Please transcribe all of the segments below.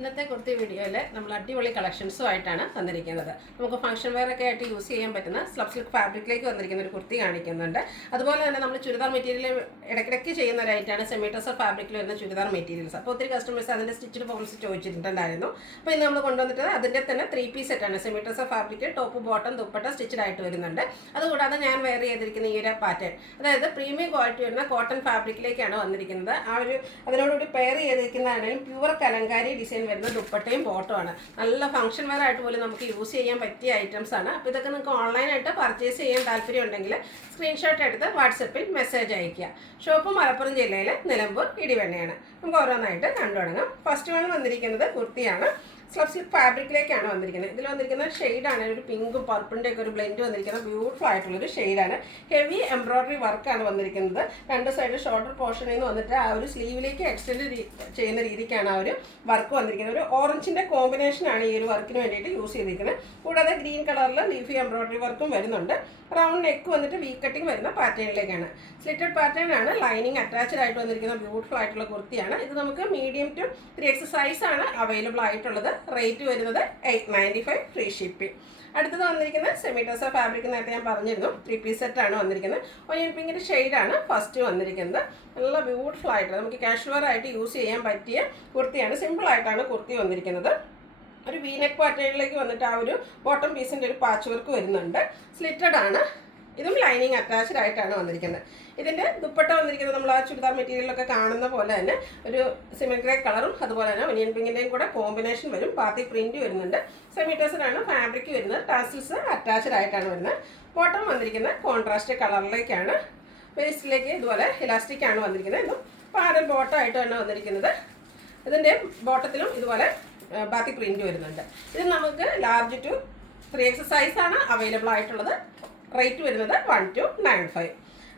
ഇന്നത്തെ കുർത്തി വീഡിയോയിൽ നമ്മൾ അടിപൊളി കളക്ഷൻസുമായിട്ടാണ് വന്നിരിക്കുന്നത്. നമുക്ക് ഫംഗ്ഷൻ വെയർ ഒക്കെ ആയിട്ട് യൂസ് ചെയ്യാൻ പറ്റുന്ന സ്ലബ് സിൽക്ക് ഫാബ്രിക്കിലേക്ക് വന്നിരിക്കുന്ന ഒരു കുർത്തി കാണിക്കുന്നുണ്ട്. അതുപോലെ തന്നെ നമ്മൾ ചുരിദാർ മെറ്റീരിയൽ ഇടയ്ക്കിടയ്ക്ക് ചെയ്യുന്ന ഒരു ഐറ്റമാണ് സെമി ടസർ ഫാബ്രിക്കിൽ വരുന്ന ചുരിദാർ മെറ്റീരിയൽസ്. അപ്പോൾ ഒത്തിരി കസ്റ്റമേഴ്സ് അതിൻ്റെ സ്റ്റിച്ചിഡ് ഫോംസ് ചോദിച്ചിട്ടുണ്ടായിരുന്നു. അപ്പോൾ ഇന്ന് നമ്മൾ കൊണ്ടുവന്നിട്ട് അതിൻ്റെ തന്നെ 3 പീസ് സെറ്റാണ്. Semi tussar fabric top bottom dupatta stitched ആയിട്ട് വരുന്നുണ്ട്. അതുകൂടാതെ ഞാൻ വെയർ ചെയ്തിരിക്കുന്ന ഈ ഒരു പാറ്റേൺ, അതായത് പ്രീമിയം ക്വാളിറ്റി വരുന്ന കോട്ടൺ ഫാബ്രിക്കിലേക്കാണ് വന്നിരിക്കുന്നത്. അതിനോടുകൂടി പെയർ ചെയ്തിരിക്കുന്നതാണെങ്കിലും പ്യുവർ കലങ്കാരി ഡിസൈൻ വരുന്ന ദുപ്പട്ടയും ബോട്ടുമാണ്. നല്ല ഫംഗ്ഷൻ വെയർ ആയിട്ട് പോലും നമുക്ക് യൂസ് ചെയ്യാൻ പറ്റിയ ഐറ്റംസ് ആണ്. അപ്പോൾ ഇതൊക്കെ നിങ്ങൾക്ക് ഓൺലൈനായിട്ട് പർച്ചേസ് ചെയ്യാൻ താല്പര്യം ഉണ്ടെങ്കിൽ സ്ക്രീൻഷോട്ട് എടുത്ത് വാട്സപ്പിൽ മെസ്സേജ് അയയ്ക്കുക. ഷോപ്പ് മലപ്പുറം ജില്ലയിലെ നിലമ്പൂർ ഇടിവണ്ണയാണ്. നമുക്ക് ഓരോന്നായിട്ട് കണ്ടു തുടങ്ങാം. ഫസ്റ്റ് വൺ വന്നിരിക്കുന്നത് കുർത്തിയാണ്. സ്ലബ് സിൽക്ക് ഫാബ്രിക്കിലേക്കാണ് വന്നിരിക്കുന്നത്. ഇതിൽ വന്നിരിക്കുന്ന ഷെയ്ഡാണ് ഒരു പിങ്കും പർപ്പിളിൻ്റെ ഒക്കെ ഒരു ബ്ലെൻഡ് വന്നിരിക്കുന്ന ബ്യൂട്ടിഫുൾ ആയിട്ടുള്ളൊരു ഷെയ്ഡാണ്. ഹെവി എംബ്രോയ്ഡറി വർക്കാണ് വന്നിരിക്കുന്നത്. രണ്ട് സൈഡ് ഷോൾഡർ പോർഷനിൽ നിന്ന് വന്നിട്ട് ആ ഒരു സ്ലീവിലേക്ക് എക്സ്റ്റെൻഡ് ചെയ്യുന്ന രീതിക്കാണ് ആ ഒരു വർക്ക് വന്നിരിക്കുന്നത്. ഒരു ഓറഞ്ചിൻ്റെ കോമ്പിനേഷനാണ് ഈ ഒരു വർക്കിന് വേണ്ടിയിട്ട് യൂസ് ചെയ്തിരിക്കുന്നത്. കൂടാതെ ഗ്രീൻ കളറിൽ ലീഫി എംബ്രോയ്ഡറി വർക്കും വരുന്നുണ്ട്. റൗണ്ട് നെക്ക് വന്നിട്ട് വി കട്ടിങ് വരുന്ന പാറ്റേണിലേക്കാണ്. സ്ലിറ്റഡ് പാറ്റേൺ ആണ്. ലൈനിങ് അറ്റാച്ച്ഡ് ആയിട്ട് വന്നിരിക്കുന്ന ബ്യൂട്ടിഫുൾ ആയിട്ടുള്ള കുർത്തിയാണ്. ഇത് നമുക്ക് മീഡിയം ടു 3X സൈസാണ് അവൈലബിൾ ആയിട്ടുള്ളത്. റേറ്റ് വരുന്നത് 895 ഫ്രീ ഷിപ്പിംഗ്. അടുത്തത് വന്നിരിക്കുന്നത് സെമി ടസർ ഫാബ്രിക് നേരത്തെ ഞാൻ പറഞ്ഞിരുന്നു. 3 പീസ് സെറ്റാണ് വന്നിരിക്കുന്നത്. ഒനിയൻ പിങ്കിൻ്റെ ഷെയ്ഡാണ് ഫസ്റ്റ് വന്നിരിക്കുന്നത്. നല്ല ബ്യൂട്ടിഫുൾ ആയിട്ട് നമുക്ക് കാഷ്വൽ ആയിട്ട് യൂസ് ചെയ്യാൻ പറ്റിയ കുർത്തിയാണ്. സിമ്പിളായിട്ടാണ് കുർത്തി വന്നിരിക്കുന്നത്. ഒരു വീനെക്ക് പാറ്റേണിലേക്ക് വന്നിട്ട് ആ ഒരു ബോട്ടം പീസിൻ്റെ ഒരു പാച്ച് വർക്ക് വരുന്നുണ്ട്. സ്ലിറ്റഡ് ആണ്. ഇതും ലൈനിങ് അറ്റാച്ച്ഡ് ആയിട്ടാണ് വന്നിരിക്കുന്നത്. ഇതിൻ്റെ ദുപ്പട്ട വന്നിരിക്കുന്നത് നമ്മൾ ആ ചുരിദാർ മെറ്റീരിയലൊക്കെ കാണുന്ന പോലെ തന്നെ ഒരു സിമെൻറ്റ് ഗ്രേ കളറും അതുപോലെ തന്നെ ഒനിയൻ പിങ്കിൻ്റെയും കൂടെ കോമ്പിനേഷൻ വരും. പാത്തി പ്രിൻറ്റ് വരുന്നുണ്ട്. സെമി ടസറാണ് ഫാബ്രിക് വരുന്നത്. ടാസിൽസ് അറ്റാച്ച്ഡ് ആയിട്ടാണ് വരുന്നത്. ബോട്ടം വന്നിരിക്കുന്നത് കോൺട്രാസ്റ്റ് കളറിലേക്കാണ്. വേസ്റ്റിലേക്ക് ഇതുപോലെ ഇലാസ്റ്റിക് ആണ് വന്നിരിക്കുന്നത്. ഇതും പാരൽ ബോട്ടം ആയിട്ടാണ് വന്നിരിക്കുന്നത്. ഇതിൻ്റെ ബോട്ടത്തിലും ഇതുപോലെ ബാത്തി പ്രിൻറ്റ് വരുന്നുണ്ട്. ഇത് നമുക്ക് ലാർജ് ടു 3X സൈസാണ് അവൈലബിൾ ആയിട്ടുള്ളത്. റേറ്റ് വരുന്നത് 1295.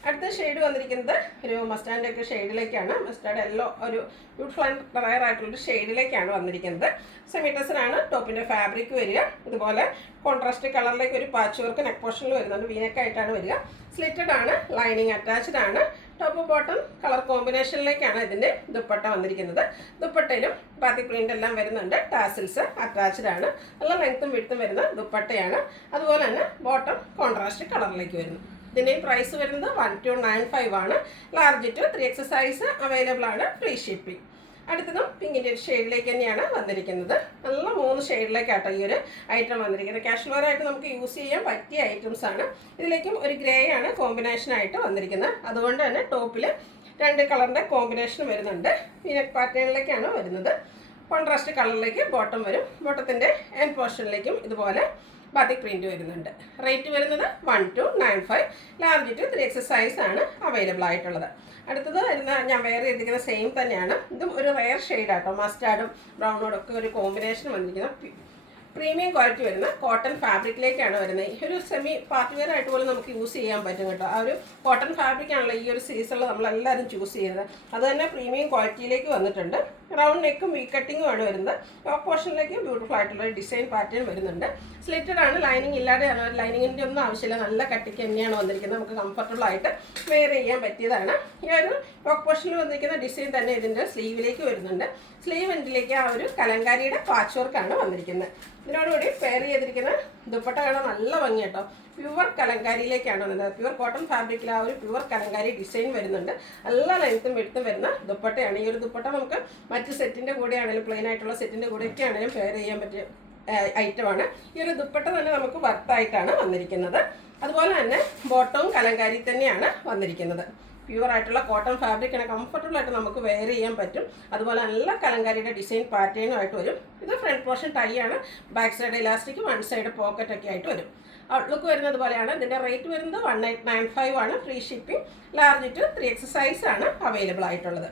അടുത്ത ഷെയ്ഡ് വന്നിരിക്കുന്നത് ഒരു മസ്റ്റാർഡ് ഒക്കെ ഷെയ്ഡിലേക്കാണ്. മസ്റ്റാർഡ് യെല്ലോ ഒരു ബ്യൂട്ടിഫുൾ ആൻഡ് റയർ ആയിട്ടുള്ളൊരു ഷെയ്ഡിലേക്കാണ് വന്നിരിക്കുന്നത്. സെമി ടസറാണ് ടോപ്പിൻ്റെ ഫാബ്രിക് വരിക. ഇതുപോലെ കോൺട്രാസ്റ്റ് കളറിലേക്ക് ഒരു പാച്ച് വർക്ക് നെക്ക് പോർഷനിൽ വരുന്നുണ്ട്. വീനക്കായിട്ടാണ് വരിക. സ്ലിറ്റഡ് ആണ്. ലൈനിങ് അറ്റാച്ച്ഡ് ആണ്. ടോപ്പ് ബോട്ടം കളർ കോമ്പിനേഷനിലേക്കാണ് ഇതിൻ്റെ ദുപ്പട്ട വന്നിരിക്കുന്നത്. ദുപ്പട്ടയിലും പാത്തി പ്രിൻ്റ് എല്ലാം വരുന്നുണ്ട്. ടാസിൽസ് അറ്റാച്ച്ഡ് ആണ്. നല്ല ലെങ്ത്തും വിഡ്ത്തും വരുന്ന ദുപ്പട്ടയാണ്. അതുപോലെ തന്നെ ബോട്ടം കോൺട്രാസ്റ്റ് കളറിലേക്ക് വരുന്നു. ഇതിൻ്റെ പ്രൈസ് വരുന്നത് 1295 ആണ്. Large to 3X size available ആണ്. Free shipping. അടുത്തതും പിങ്കിൻ്റെ ഒരു ഷെയ്ഡിലേക്ക് തന്നെയാണ് വന്നിരിക്കുന്നത്. നല്ല 3 ഷെയ്ഡിലേക്കാട്ടോ ഈ ഒരു ഐറ്റം വന്നിരിക്കുന്നത്. കാഷ്വൽ ആയിട്ട് നമുക്ക് യൂസ് ചെയ്യാൻ പറ്റിയ ഐറ്റംസ് ആണ്. ഇതിലേക്കും ഒരു ഗ്രേ ആണ് കോമ്പിനേഷനായിട്ട് വന്നിരിക്കുന്നത്. അതുകൊണ്ട് തന്നെ ടോപ്പിൽ 2 കളറിൻ്റെ കോമ്പിനേഷൻ വരുന്നുണ്ട്. പിന്നെ പാറ്റേണിലേക്കാണ് വരുന്നത്. കോൺട്രാസ്റ്റ് കളറിലേക്ക് ബോട്ടം വരും. ബോട്ടത്തിൻ്റെ എൻഡ് പോർഷനിലേക്കും ഇതുപോലെ ബാത്തിക് പ്രിൻറ്റ് വരുന്നുണ്ട്. റേറ്റ് വരുന്നത് 1295. ലാർജ് ടു 3X സൈസാണ് അവൈലബിൾ ആയിട്ടുള്ളത്. അടുത്തത് വരുന്ന ഞാൻ വെയർ ചെയ്തിരിക്കുന്ന സെയിം തന്നെയാണ്. ഇതും ഒരു റെയർ ഷെയ്ഡാട്ടോ. മസ്റ്റാർഡും ബ്രൗണോടും ഒക്കെ ഒരു കോമ്പിനേഷൻ വന്നിരിക്കുന്ന പ്രീമിയം ക്വാളിറ്റി വരുന്ന കോട്ടൺ ഫാബ്രിക്കിലേക്കാണ് വരുന്നത്. ഈ ഒരു സെമി പാർട്ടി വെയർ ആയിട്ട് പോലും നമുക്ക് യൂസ് ചെയ്യാൻ പറ്റും കേട്ടോ. ആ ഒരു കോട്ടൺ ഫാബ്രിക്കാണല്ലോ ഈ ഒരു സീസണിൽ നമ്മളെല്ലാവരും ചൂസ് ചെയ്യുന്നത്. അത് തന്നെ പ്രീമിയം ക്വാളിറ്റിയിലേക്ക് വന്നിട്ടുണ്ട്. റൗണ്ട് നെക്കും വി കട്ടിങ്ങും ആണ് വരുന്നത്. ടോപ്പ് പോർഷനിലേക്ക് ബ്യൂട്ടിഫുൾ ആയിട്ടുള്ള ഡിസൈൻ പാറ്റേൺ വരുന്നുണ്ട്. സ്ലിറ്റഡ് ആണ്. ലൈനിങ് ഇല്ലാതെയാണ്. ലൈനിങ്ങിൻ്റെ ഒന്നും ആവശ്യമില്ല. നല്ല കട്ടിക്ക് തന്നെയാണ് വന്നിരിക്കുന്നത്. നമുക്ക് കംഫർട്ടബിൾ ആയിട്ട് വെയർ ചെയ്യാൻ പറ്റിയതാണ്. ഈ ഒരു ടോപ്പ് പോർഷനിൽ വന്നിരിക്കുന്ന ഡിസൈൻ തന്നെ ഇതിൻ്റെ സ്ലീവിലേക്ക് വരുന്നുണ്ട്. സ്ലീവ് എൻഡിലേക്ക് ആ ഒരു കലങ്കാരിയുടെ പാച്ച് വർക്കാണ് വന്നിരിക്കുന്നത്. ഇതിനോടുകൂടി പെയർ ചെയ്തിരിക്കുന്ന ദുപ്പട്ട കാണാൻ നല്ല ഭംഗി കേട്ടോ. പ്യുവർ കലങ്കാരിയിലേക്കാണ് വന്നത്. പ്യുവർ കോട്ടൺ ഫാബ്രിക്കിൽ ആ ഒരു പ്യുവർ കലങ്കാരി ഡിസൈൻ വരുന്നുണ്ട്. നല്ല ലെങ്ത്തും വിഡ്ത്തും വരുന്ന ദുപ്പട്ടയാണ്. ഈ ഒരു ദുപ്പട്ട നമുക്ക് മറ്റ് സെറ്റിൻ്റെ കൂടെ ആണെങ്കിലും പ്ലെയിൻ ആയിട്ടുള്ള സെറ്റിൻ്റെ കൂടെയൊക്കെ ആണെങ്കിലും പെയർ ചെയ്യാൻ പറ്റിയ ഐറ്റമാണ്. ഈ ഒരു ദുപ്പട്ട തന്നെ നമുക്ക് വർത്തായിട്ടാണ് വന്നിരിക്കുന്നത്. അതുപോലെ തന്നെ ബോട്ടവും കലങ്കാരി തന്നെയാണ് വന്നിരിക്കുന്നത്. പ്യുവർ ആയിട്ടുള്ള കോട്ടൺ ഫാബ്രിക്കാണ്. കംഫർട്ടബിൾ ആയിട്ട് നമുക്ക് വെയർ ചെയ്യാൻ പറ്റും. അതുപോലെ നല്ല കലങ്കാരിയുടെ ഡിസൈൻ പാറ്റേണും ആയിട്ട് വരും. ഇത് ഫ്രണ്ട് പോർഷൻ ടൈ ആണ്. Back side elastic, one side pocket ഒക്കെ ആയിട്ട് വരും. ഔട്ട്ലുക്ക് വരുന്നത് പോലെയാണ്. ഇതിൻ്റെ റേറ്റ് വരുന്നത് 1895 ആണ്. Free shipping. Large to 3X സൈസാണ് അവൈലബിൾ ആയിട്ടുള്ളത്.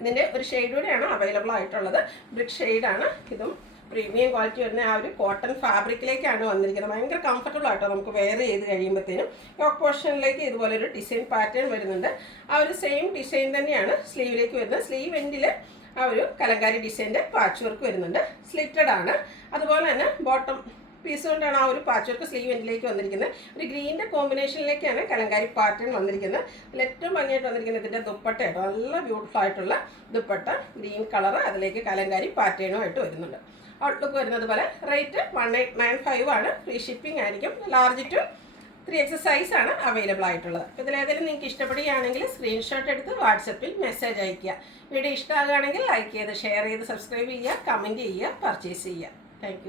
ഇതിൻ്റെ ഒരു ഷെയ്ഡ് കൂടെയാണ് അവൈലബിൾ ആയിട്ടുള്ളത്. ബ്രിക്ക് ഷെയ്ഡാണ്. ഇതും പ്രീമിയം ക്വാളിറ്റി വരുന്ന ആ ഒരു കോട്ടൺ ഫാബ്രിക്കിലേക്കാണ് വന്നിരിക്കുന്നത്. ഭയങ്കര കംഫർട്ടബിൾ ആയിട്ടോ നമുക്ക് വെയർ ചെയ്ത് കഴിയുമ്പോഴത്തേനും. യോക്ക് പോർഷനിലേക്ക് ഇതുപോലെ ഒരു ഡിസൈൻ പാറ്റേൺ വരുന്നുണ്ട്. ആ ഒരു സെയിം ഡിസൈൻ തന്നെയാണ് സ്ലീവിലേക്ക് വരുന്നത്. സ്ലീവ് എൻഡിൽ ആ ഒരു കലങ്കാരി ഡിസൈൻ്റെ പാച്ച് വർക്ക് വരുന്നുണ്ട്. സ്ലിറ്റഡ് ആണ്. അതുപോലെ തന്നെ ബോട്ടം പീസ് കൊണ്ടാണ് ആ ഒരു പാച്ച് വർക്ക് സ്ലീവ് എൻഡിലേക്ക് വന്നിരിക്കുന്നത്. ഒരു ഗ്രീനിൻ്റെ കോമ്പിനേഷനിലേക്കാണ് കലങ്കാരി പാറ്റേൺ വന്നിരിക്കുന്നത്. അതിൽ ഏറ്റവും ഭംഗിയായിട്ട് വന്നിരിക്കുന്നത് ഇതിൻ്റെ ദുപ്പട്ടയാണ്. നല്ല ബ്യൂട്ടിഫുൾ ആയിട്ടുള്ള ദുപ്പട്ട, ഗ്രീൻ കളർ, അതിലേക്ക് കലങ്കാരി പാറ്റേണുമായിട്ട് വരുന്നുണ്ട്. ഔട്ട്ലുക്ക് വരുന്നത് പോലെ. റേറ്റ് 1895 ആണ്. ഫ്രീ ഷിപ്പിംഗ് ആയിരിക്കും. ലാർജ് ടു 3X സൈസാണ് അവൈലബിൾ ആയിട്ടുള്ളത്. അപ്പോൾ ഇതിലേതെങ്കിലും നിങ്ങൾക്ക് ഇഷ്ടപ്പെടുകയാണെങ്കിൽ സ്ക്രീൻഷോട്ട് എടുത്ത് വാട്സപ്പിൽ മെസ്സേജ് അയയ്ക്കുക. വീഡിയോ ഇഷ്ടമാകുകയാണെങ്കിൽ ലൈക്ക് ചെയ്ത്, ഷെയർ ചെയ്ത്, സബ്സ്ക്രൈബ് ചെയ്യുക, കമൻറ്റ് ചെയ്യുക, പർച്ചേസ് ചെയ്യുക. താങ്ക്